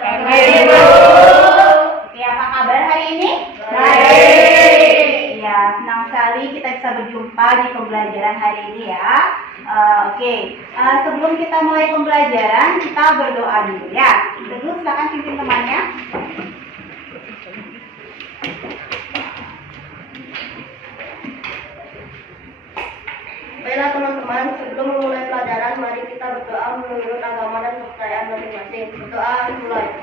Oke, apa kabar hari ini? Baik. Ya, senang sekali kita bisa berjumpa di pembelajaran hari ini ya. Sebelum kita mulai pembelajaran, kita berdoa dulu ya. Dulu silakan pimpin temannya. Baiklah teman-teman, sebelum memulai pelajaran, mari kita berdoa menurut agama dan kepercayaan masing-masing. Berdoa mulai.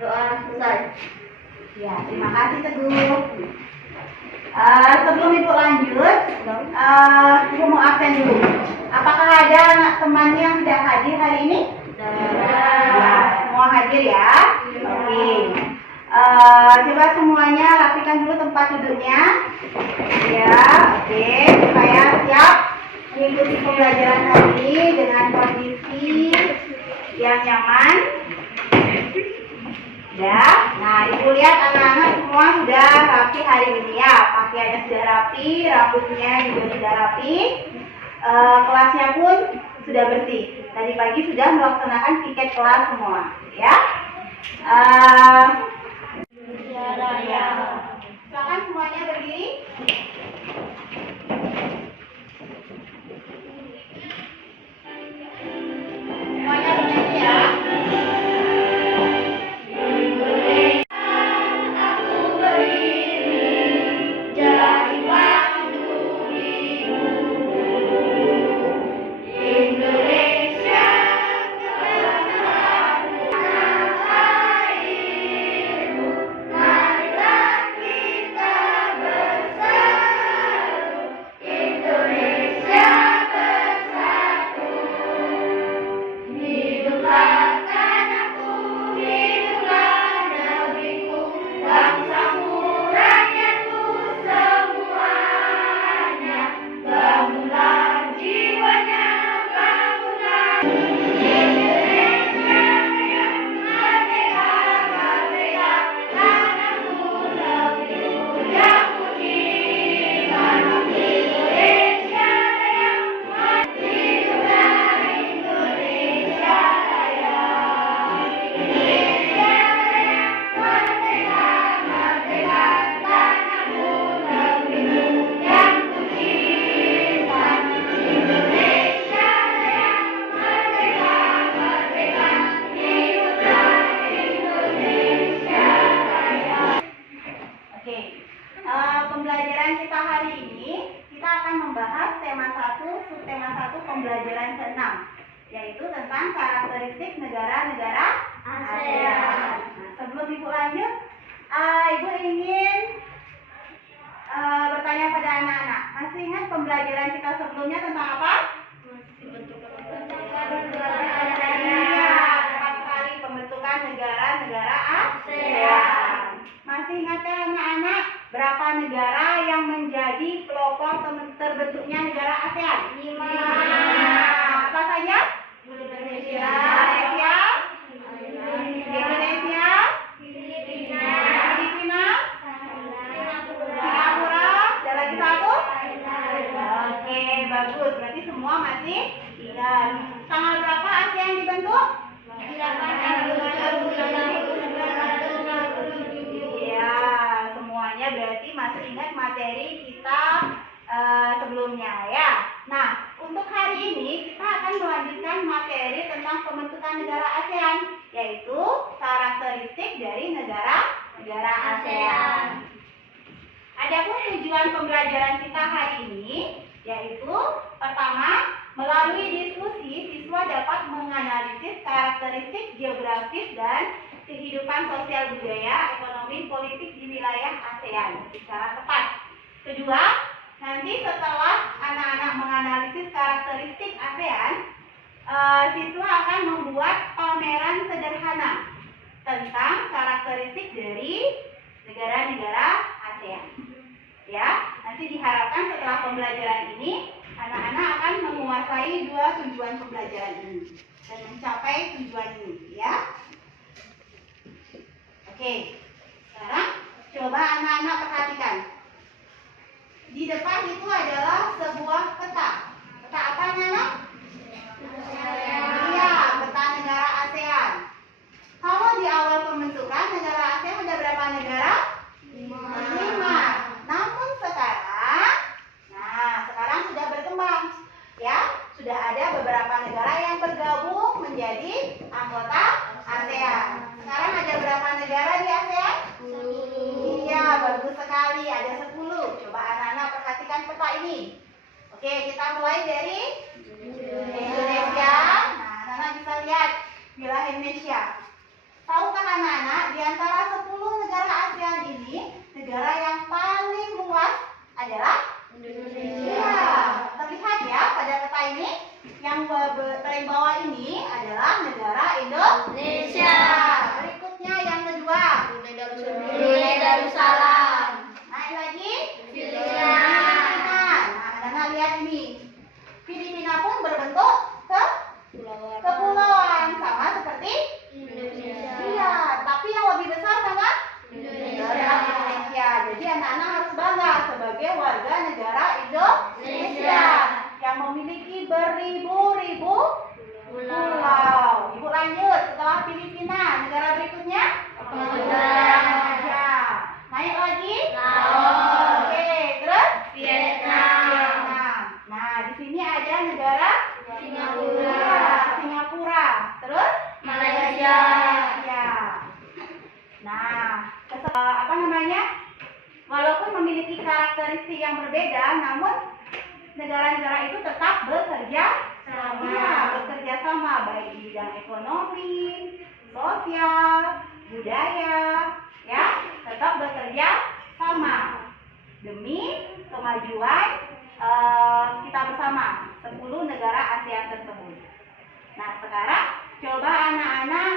Doa selesai. Ya, terima kasih Teguh. Sebelum Ibu lanjut, Ibu mau absen dulu. Apakah ada anak temannya yang sudah hadir hari ini? Ya, semua hadir ya. Oke. Coba semuanya rapikan dulu tempat duduknya. Ya, oke. Supaya siap mengikuti pembelajaran hari ini dengan kondisi yang nyaman. Ya, nah Ibu lihat anak-anak semua sudah rapi hari ini ya. Pakaiannya sudah rapi, rambutnya juga sudah rapi, kelasnya pun sudah bersih. Tadi pagi sudah melaksanakan piket kelas semua, ya. Silakan semuanya berdiri. Semuanya berdiri ya. Pembelajaran kita hari ini, kita akan membahas tema 1, subtema 1 pembelajaran ke-6, yaitu tentang karakteristik negara-negara ASEAN. Nah, sebelum Ibu lanjut, Ibu ingin bertanya pada anak-anak, masih ingat pembelajaran kita sebelumnya tentang apa? Tepat sekali, pembentukan negara-negara ASEAN. Masih ingat ya anak-anak? Berapa negara yang menjadi pelopor terbentuknya negara ASEAN? 5. Apa saja? Indonesia, Filipina, Singapura, ada lagi satu? Oke, bagus. Berarti semua masih ingat. Tanggal berapa ASEAN dibentuk? 8 Agustus 1947. Ya, semuanya berarti masih ingat materi kita sebelumnya ya. Nah, untuk hari ini kita akan melanjutkan materi tentang pembentukan negara ASEAN, yaitu karakteristik dari negara ASEAN. Adapun tujuan pembelajaran kita hari ini yaitu pertama, melalui diskusi siswa dapat menganalisis karakteristik geografis dan kehidupan sosial budaya, ekonomi, politik di wilayah ASEAN secara tepat. Kedua, nanti setelah anak-anak menganalisis karakteristik ASEAN, siswa akan membuat pameran sederhana tentang karakteristik dari negara-negara ASEAN. Ya, nanti diharapkan setelah pembelajaran ini anak-anak akan menguasai 2 tujuan pembelajaran ini dan mencapai tujuan ini, ya. Oke, sekarang coba anak-anak perhatikan. Di depan itu adalah sebuah peta. Peta apa, Nana? Iya, peta negara ASEAN. Kalau di awal pembentukan negara ASEAN ada berapa negara? 5. Namun sekarang sudah berkembang. Ya, sudah ada beberapa negara yang bergabung menjadi anggota ASEAN. Sekarang ada berapa negara di ASEAN? 10. Iya, bagus sekali. Ada 10. Coba anak-anak perhatikan peta ini. Oke, kita mulai dari Indonesia. Nah, anak-anak bisa lihat wilayah Indonesia. Tahukah anak-anak, di antara 10 negara ASEAN ini, negara yang paling luas adalah Indonesia. Iya, terlihat ya pada peta ini, yang paling bawah ini adalah negara Indonesia. Berikutnya yang kedua, Brunei Darussalam. Naik lagi, Filipina. Nah, anak-anak lihat ini. Filipina pun berbentuk kepulauan sama seperti Indonesia. Iya, tapi yang lebih besar mana? Indonesia. Jadi anak-anak harus bangga sebagai warga negara Indonesia yang memiliki beribu-ribu pulau. Ibu lanjut, setelah Filipina, negara berikutnya? Malaysia. Naik lagi? Laos. Oke, terus? Vietnam. Nah, di sini ada negara Singapura. Terus? Malaysia. Ya. Nah, apa namanya? Walaupun memiliki karakteristik yang berbeda, namun negara-negara itu tetap bekerja sama. Ya, bekerja sama baik di bidang ekonomi, sosial, budaya, ya, tetap bekerja sama demi kemajuan kita bersama 10 negara ASEAN tersebut. Nah, sekarang coba anak-anak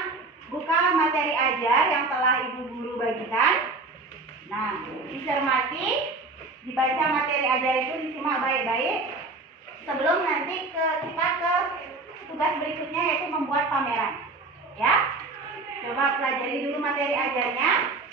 buka materi ajar yang telah ibu guru bagikan. Nah, dicermati, dibaca materi ajar itu, disimak baik-baik sebelum nanti kita ke tugas berikutnya, yaitu membuat pameran. Ya, coba pelajari dulu materi ajarnya.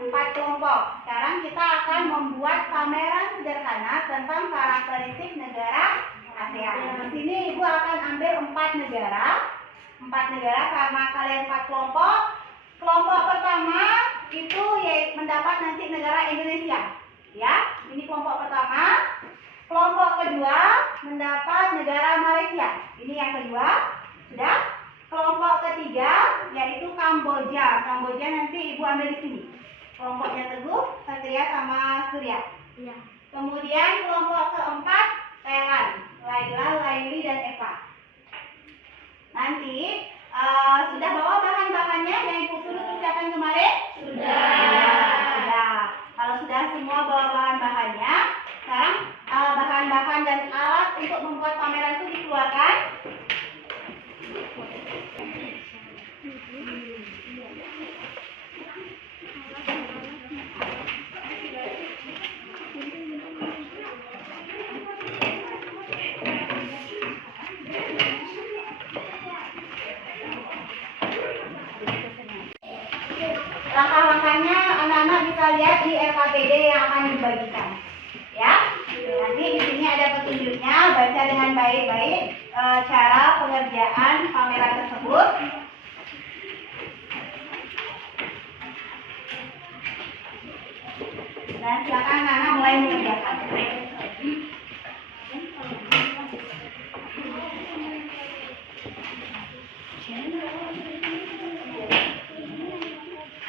Empat kelompok. Sekarang kita akan membuat pameran sederhana tentang karakteristik negara ASEAN. Di sini ibu akan ambil 4 negara. 4 negara karena kalian 4 kelompok. Kelompok pertama itu mendapat nanti negara Indonesia. Ya, ini kelompok pertama. Kelompok kedua mendapat negara Malaysia. Ini yang kedua. Sudah. Kelompok ketiga yaitu Kamboja. Kamboja nanti ibu ambil di sini. Kelompoknya Teguh, Satria sama Surya. Iya. Kemudian kelompok keempat Thailand, Laila, Laili dan Eva. Nanti sudah bawa bahan-bahannya yang ibu suruh persiapkan kemarin? Sudah. Kalau sudah semua bawa bahan-bahannya, sekarang bahan-bahan dan alat untuk membuat pameran itu dikeluarkan. Langkah-langkahnya anak-anak bisa lihat di LKPD yang akan dibagikan. Ya, nanti di sini ada petunjuknya. Baca dengan baik-baik cara pengerjaan pameran tersebut. Dan silakan anak-anak mulai mengerjakan.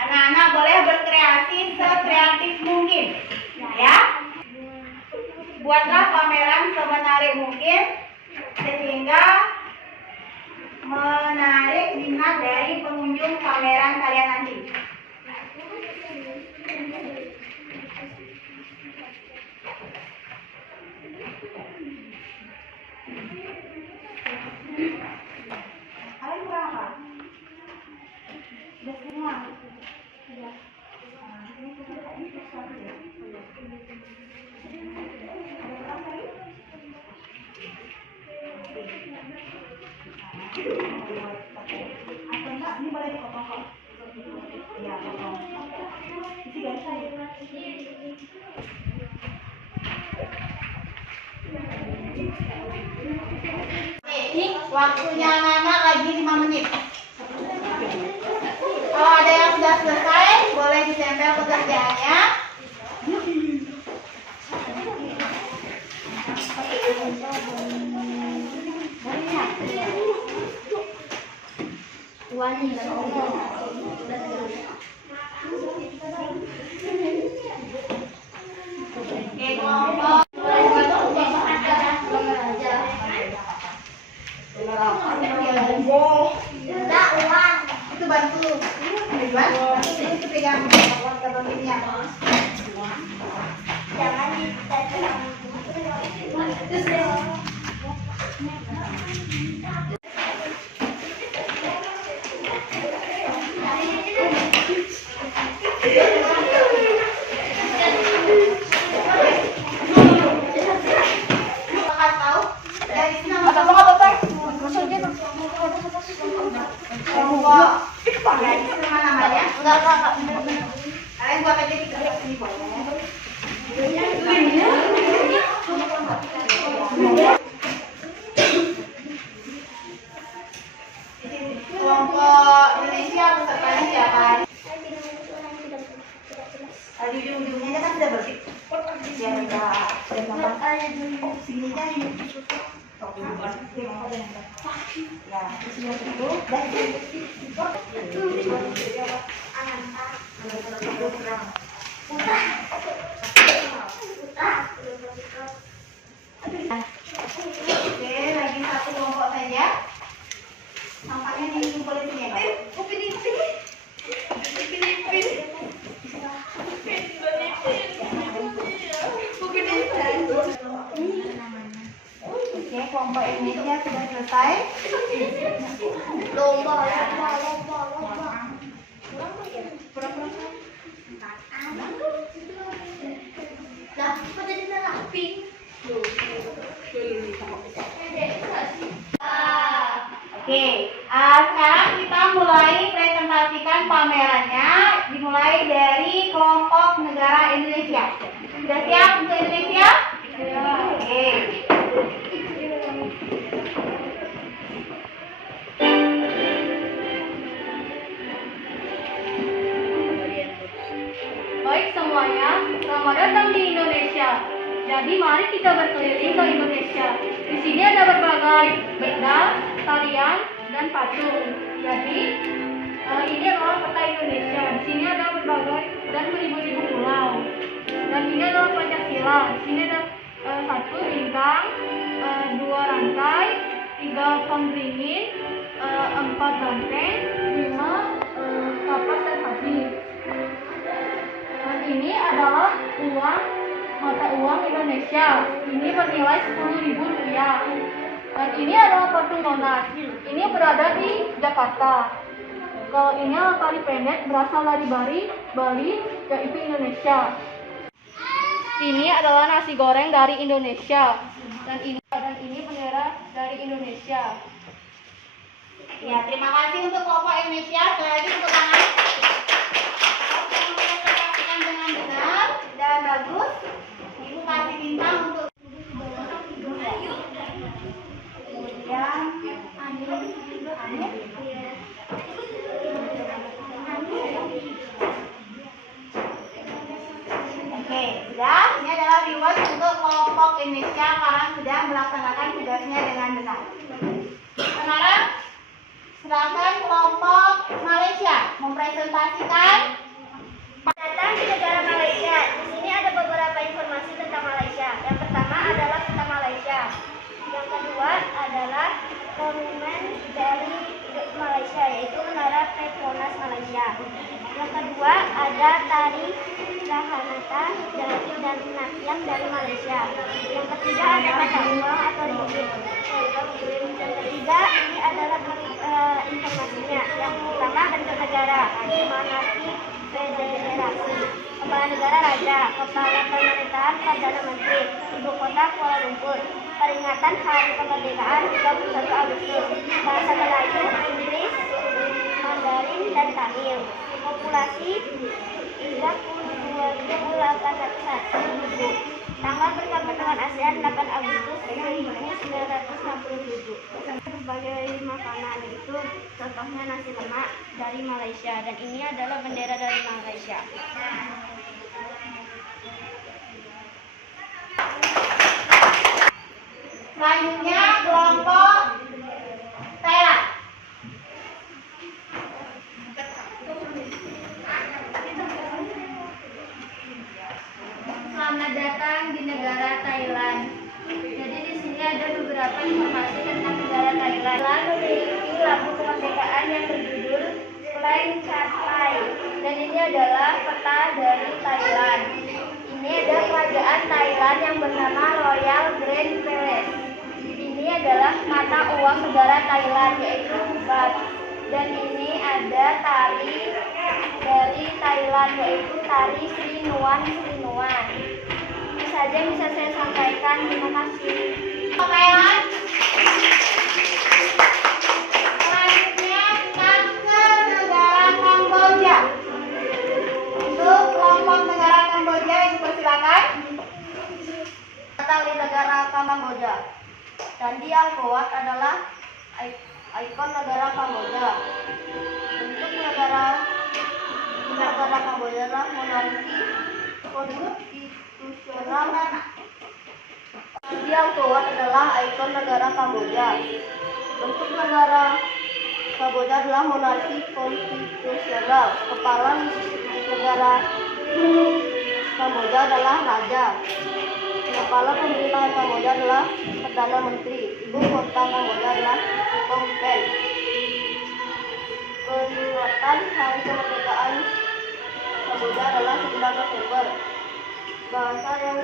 Anak-anak boleh berkreasi sekreatif mungkin, ya. Buatlah pameran semenarik mungkin sehingga menarik minat dari pengunjung pameran kalian nanti. Udah semua. Udah. Nah, ini kita ini sesuatu ya. Atau enggak, ini boleh dipotong kok. Ya, potong. Isi garis aja. Ini waktunya anak-anak lagi 5 menit. Kalau ada yang sudah selesai, boleh ditempel pekerjaannya. Oke, kelompok. Itu bantu. Itu pegang gambarnya. Jangan kalian buat aja di sini kelompok Indonesia pesertanya siapa? Di ujung-ujungnya kan sudah bersih. Ya udah sini kan ini. Ya, sudah cukup. Oke, lagi satu kelompok saja. Nampaknya dikumpul di sini ya, Pak? Oke, kelompok Indonesia sudah selesai. Lomba. Nah, kok jadi rapi? Oke, sekarang kita mulai presentasikan pamerannya. Dimulai dari kelompok negara Indonesia. Sudah siap untuk Indonesia? Oke. Baik semuanya, selamat datang di Indonesia. Jadi mari kita berkeliling ke Indonesia. Di sini ada berbagai benda, tarian, dan patung. Jadi ini adalah peta Indonesia. Di sini ada berbagai dan beribu-ribu pulau. Dan ini adalah Pancasila. Di sini ada 1 bintang, 2 rantai, 3 pohon beringin, 4 banteng, 5 kapas dan habis. Dan ini adalah mata uang Indonesia. Ini bernilai 10.000 rupiah. Dan ini adalah patung Monas. Ini berada di Jakarta. Kalau ini adalah tali pendek berasal dari Bali, yaitu Indonesia. Ini adalah nasi goreng dari Indonesia. Dan ini bendera dari Indonesia. Ya, terima kasih untuk kelompok Indonesia. Sekali lagi tepuk tangan. Presentasikan dengan benar dan bagus. Ibu kasih bintang untuk Oke, sudah. Ini adalah reward untuk kelompok Indonesia karena sudah melaksanakan tugasnya dengan benar. Sekarang silakan kelompok Malaysia mempresentasikan. Datang di negara Malaysia. Di sini ada beberapa informasi tentang Malaysia. Yang pertama adalah peta Malaysia. Yang kedua adalah monumen dari Malaysia, yaitu Menara Petronas Malaysia. Yang kedua ada tari Rahanata dan Natyam dari Malaysia. Yang ketiga ada mata uang atau ringgit. Yang ketiga ini adalah informasinya. Yang pertama, bentuk negara negara, monarki federasi. Kepala negara raja, kepala pemerintahan perdana menteri, ibu kota Kuala Lumpur. Peringatan Hari Kemerdekaan 31 Agustus. Bahasa Melayu, Inggris, Mandarin, dan Tamil. Populasi 32.801. Tanggal bergabung ASEAN 8 Agustus 1967. Berbagai makanan, itu contohnya nasi lemak dari Malaysia, dan ini adalah bendera dari Malaysia. Selanjutnya kelompok Thailand. Selamat datang di negara Thailand. Jadi di sini ada beberapa informasi tentang negara Thailand. Thailand memiliki lagu kemerdekaan yang berjudul Kleng Chapai, dan ini adalah peta dari Thailand. Ini ada kerajaan Thailand yang bernama Royal Grand Palace. Ini adalah mata uang negara Thailand, yaitu baht. Dan ini ada tari dari Thailand, yaitu tari Sri Nuan Sri Nuan. Itu saja yang bisa saya sampaikan. Terima kasih. Thailand. Selanjutnya kita ke negara Kamboja. Untuk kelompok negara Kamboja, dipersilakan. Datang di negara Kamboja. Candi Angkor adalah ikon negara Kamboja. Bentuk negara Kamboja adalah monarki konstitusional. Candi Angkor adalah ikon negara Kamboja. Bentuk negara Kamboja adalah monarki konstitusional. Kepala negara Kamboja adalah raja. Kepala pemerintahan Kamboja adalah Perdana Menteri. Ibu kota Kamboja adalah Phnom Penh. Peringatan Hari Kemerdekaan Kamboja adalah 9 November. Bahasa yang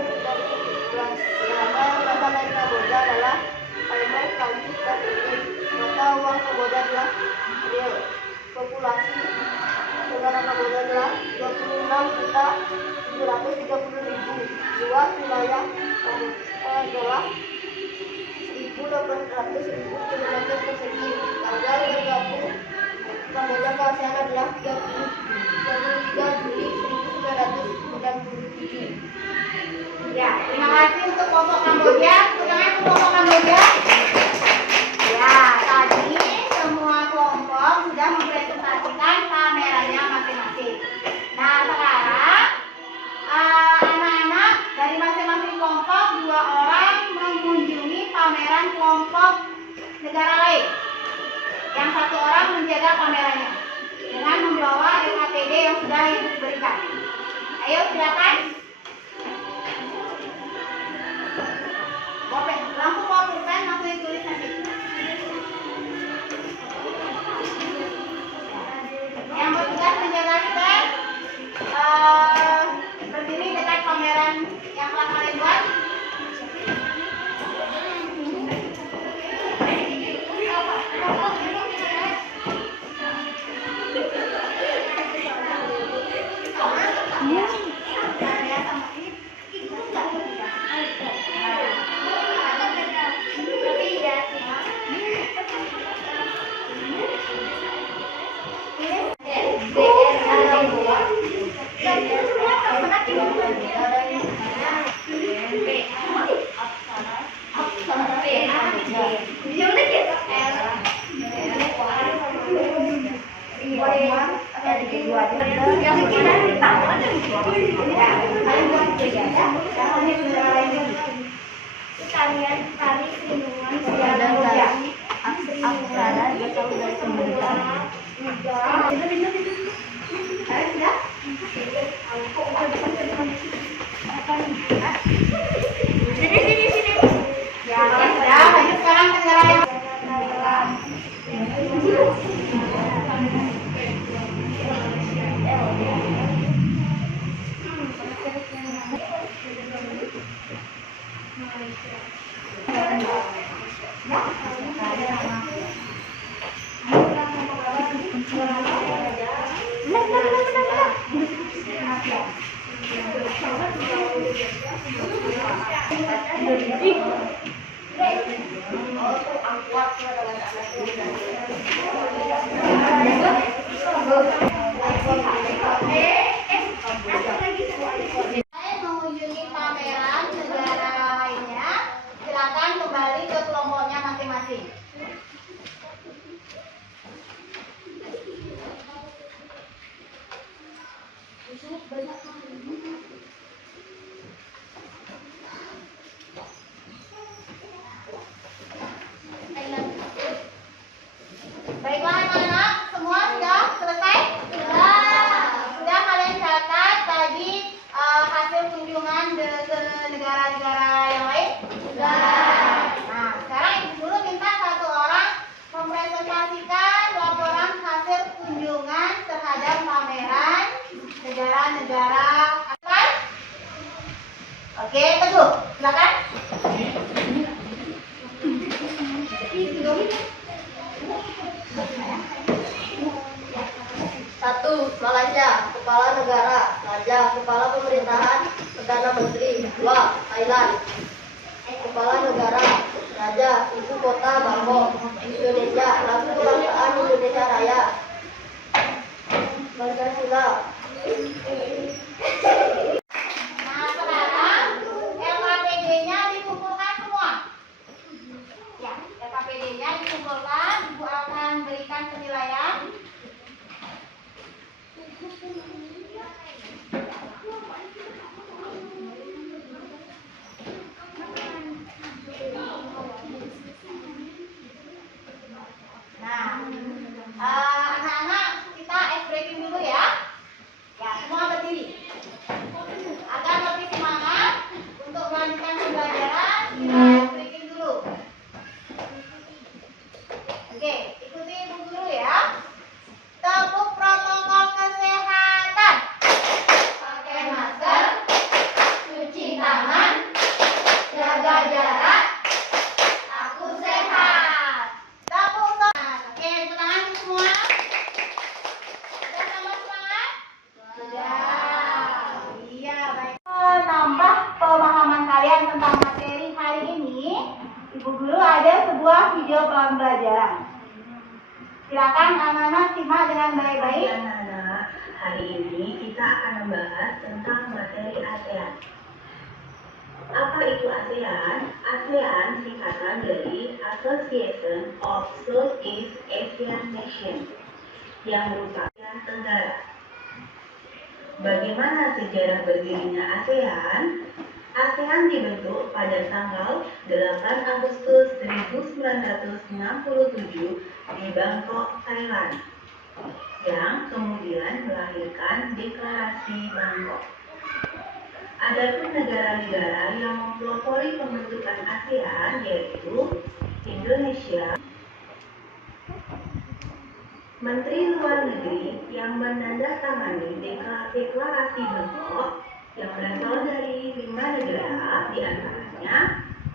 berasal dari Kamboja adalah Thai, Prancis, dan Inggris. Mata uang Kamboja adalah riel. Populasi negara Kamboja adalah 26.730.000. Luas wilayah adalah 1.800.000 km persegi. Tanggal bergabung Kamboja ke ASEAN adalah 23 Juli 1997. Ya, terima kasih untuk kelompok Kamboja. Tangan untuk kelompok Kamboja. Ya, tadi semua kelompok sudah mempresentasikan kameranya masing-masing. Nah, sekarang anak-anak dari masing-masing kelompok 2 orang mengunjungi pameran kelompok negara lain. Yang 1 orang menjaga kameranya dengan membawa LKPD yang sudah diberikan. Ayo silakan. Langsung bawa pulpen, langsung ditulis nanti. Yang bertugas menjaga stand berdiri dekat pameran yang telah kalian buat. Tari Sri Nuan Sri Aksara berasal dari Kamboja. Ya, lanjut sekarang ke negara yang Malaysia. Mengunjungi pameran negara lainnya, silakan kembali ke kelompoknya masing-masing. Baiklah anak-anak, semua sudah selesai? Sudah kalian catat tadi hasil kunjungan ke negara-negara yang lain? Nah, sekarang ibu guru minta satu orang mempresentasikan laporan hasil kunjungan terhadap pameran negara-negara apa? Oke, Teguh, silakan. Satu, Malaysia, kepala negara, raja, kepala pemerintahan, perdana menteri. Dua, Thailand, kepala negara, raja, ibu kota Bangkok. Indonesia, lagu kebangsaan Indonesia Raya. Pancasila. Nah, sekarang LKPD-nya dikumpulkan semua. Ya, LKPD-nya dikumpulkan, Ibu akan berikan penilaian. Nah, anak-anak kita ice breaking dulu ya. Ya, semua berdiri. Agar lebih semangat untuk melanjutkan pembelajaran, kita ice breaking dulu. Oke, ikuti ibu guru ya. Tepuk protokol kesehatan. Pakai masker, cuci tangan, jaga jarak. Aku sehat. Tepuk tangan. Oke, tepuk tangan semua. Sudah tambah semangat? Sudah. Iya, baik. Menambah pemahaman kalian tentang materi hari ini, ibu guru ada sebuah video pembelajaran. Silakan anak-anak simak dengan baik-baik. Anak-anak, hari ini kita akan membahas tentang materi ASEAN. Apa itu ASEAN? ASEAN singkatan dari Association of Southeast Asian Nations yang merupakan negara. Bagaimana sejarah berdirinya ASEAN? ASEAN dibentuk pada tanggal 8 Agustus 1967 di Bangkok, Thailand, yang kemudian melahirkan Deklarasi Bangkok. Adapun negara-negara yang mempelopori pembentukan ASEAN yaitu Indonesia. Menteri Luar Negeri yang menandatangani Deklarasi Bangkok yang berasal dari 5 negara, diantaranya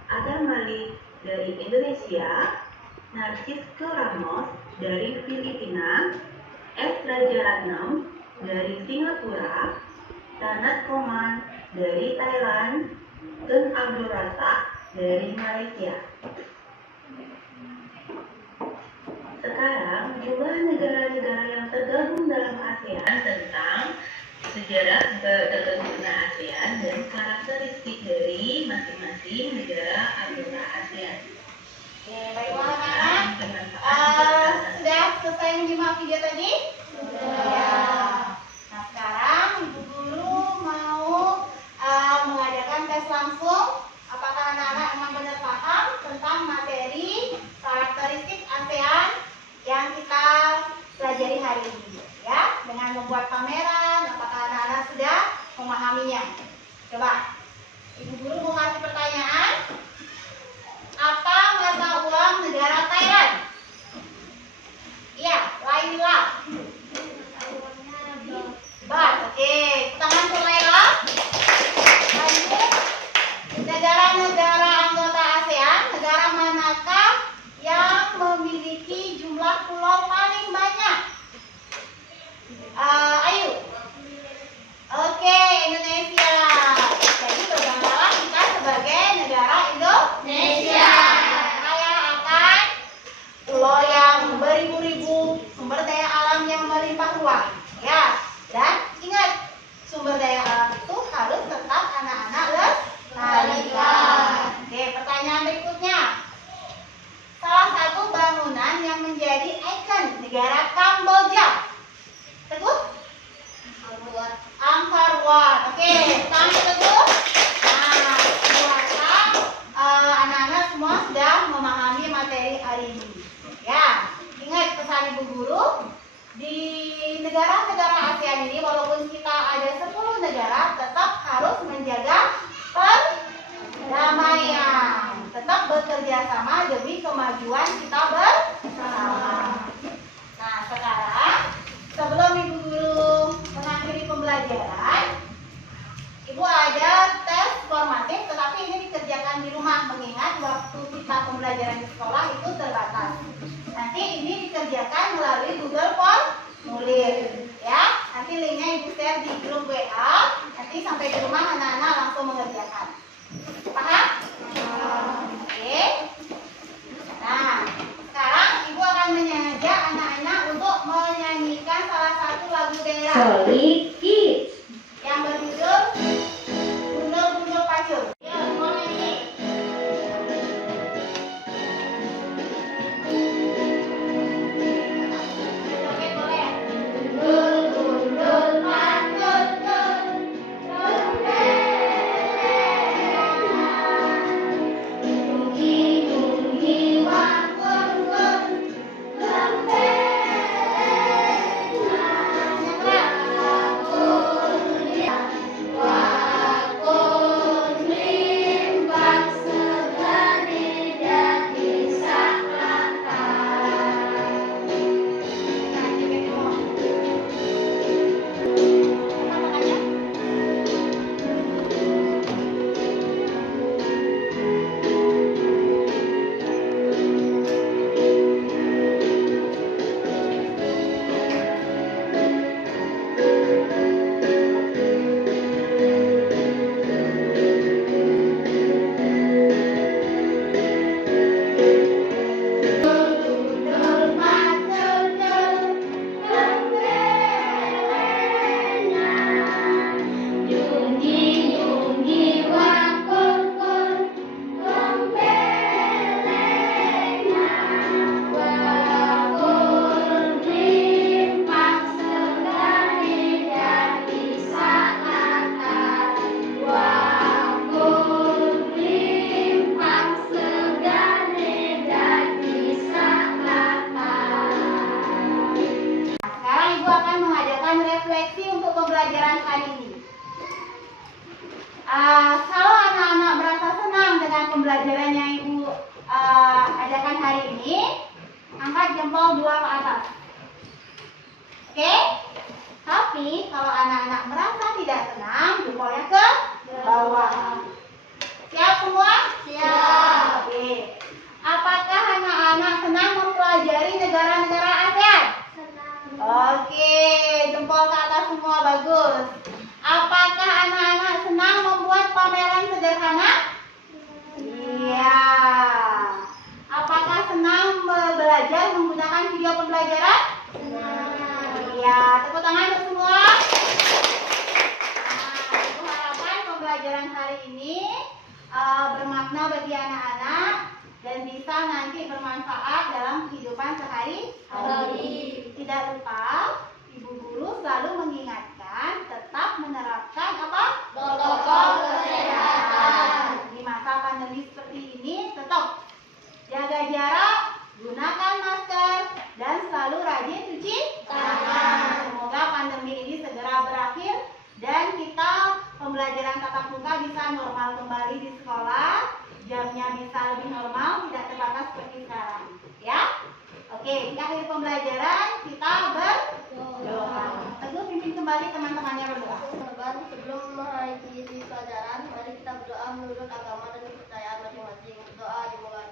ada Malik dari Indonesia, Narcisco Ramos dari Filipina, S. Rajaratnam dari Singapura, Tanat Koman dari Thailand, Tun Abdul Razak dari Malaysia. Sekarang, jumlah negara-negara yang tergabung dalam ASEAN tentang sejarah terbentuknya ASEAN dan karakteristik dari masing-masing negara anggota ASEAN. Oke, baiklah anak-anak. Sudah selesai menyimak video tadi? Sudah. Nah, sekarang ibu guru mau mengadakan tes langsung. Apakah anak-anak memang benar paham tentang materi karakteristik ASEAN yang kita pelajari hari ini? Ya, dengan membuat pameran, apakah anak-anak sudah memahaminya? Coba, ibu guru mau kasih pertanyaan. Apa mata uang negara Thailand? Iya, Laila. Baht, oke. Tangan ke Laila. Lanjut, negara-negara anggota ASEAN, negara manakah yang memiliki jumlah pulau paling banyak? Ayo. di negara-negara ASEAN ini walaupun kita ada 10 negara tetap harus menjaga perdamaian, tetap bekerja sama demi kemajuan kita bersama. Nah, sekarang sebelum Ibu Guru mengakhiri pembelajaran, Ibu ada tes formatif, tetapi ini dikerjakan di rumah mengingat waktu kita pembelajaran di sekolah itu terbatas. Nanti ini dikerjakan melalui Google Formulir, ya. Nanti linknya Ibu share di grup WA. Nanti sampai di rumah anak-anak langsung mengerjakan. Paham? Oke. Nah, sekarang Ibu akan mengajak anak-anak untuk menyanyikan salah satu lagu daerah Solid Kids. yang berjudul Gundul-Gundul Pacul. Yuk, semua nyanyi. Oke, boleh. Gundul-gundul pacul, Nunggi-nunggi wakun-kun, refleksi untuk pembelajaran hari ini. Kalau anak-anak merasa senang dengan pembelajaran yang Ibu adakan hari ini, angkat jempol 2 ke atas. Oke? Tapi kalau anak-anak merasa tidak senang, jempolnya ke bawah. Siap semua? Siap. Oke. Apakah anak-anak senang mempelajari negara-negara ASEAN? Oke, jempol ke atas semua, bagus. Apakah anak-anak senang membuat pameran sederhana? Iya. Apakah senang belajar menggunakan video pembelajaran? Senang. Iya, tepuk tangan untuk semua. Nah, itu harapan pembelajaran hari ini bermakna bagi anak-anak dan bisa nanti bermanfaat dalam kehidupan sehari-hari. Tidak lupa, Ibu Guru selalu mengingatkan tetap menerapkan apa? Protokol kesehatan. Di masa pandemi seperti ini, tetap jaga jarak, gunakan masker, dan selalu rajin cuci tangan. Semoga pandemi ini segera berakhir dan kita pembelajaran tatap muka bisa normal kembali di sekolah. Jamnya bisa lebih normal, tidak terbatas seperti sekarang. Ya? Oke, di akhir pembelajaran kita berdoa. Teguh pimpin kembali teman-temannya berdoa. Sebelum mengakhiri pelajaran, mari kita berdoa menurut agama dan kepercayaan masing-masing. Doa dimulai.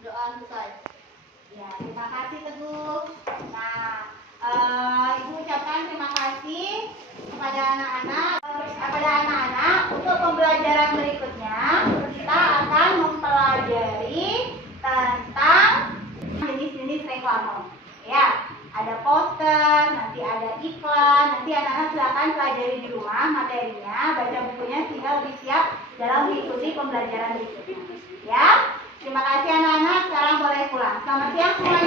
Doa selesai. Ya, terima kasih Teguh. Nah, Ibu ucapkan terima kasih kepada anak-anak untuk pembelajaran berikutnya. Kita akan mempelajari tentang jenis-jenis reklame. Ya, ada poster, nanti ada iklan. Nanti anak-anak silakan pelajari di rumah materinya, baca bukunya sehingga lebih siap dalam mengikuti pembelajaran berikutnya. Ya. Terima kasih anak-anak, sekarang boleh pulang. Selamat siang semuanya.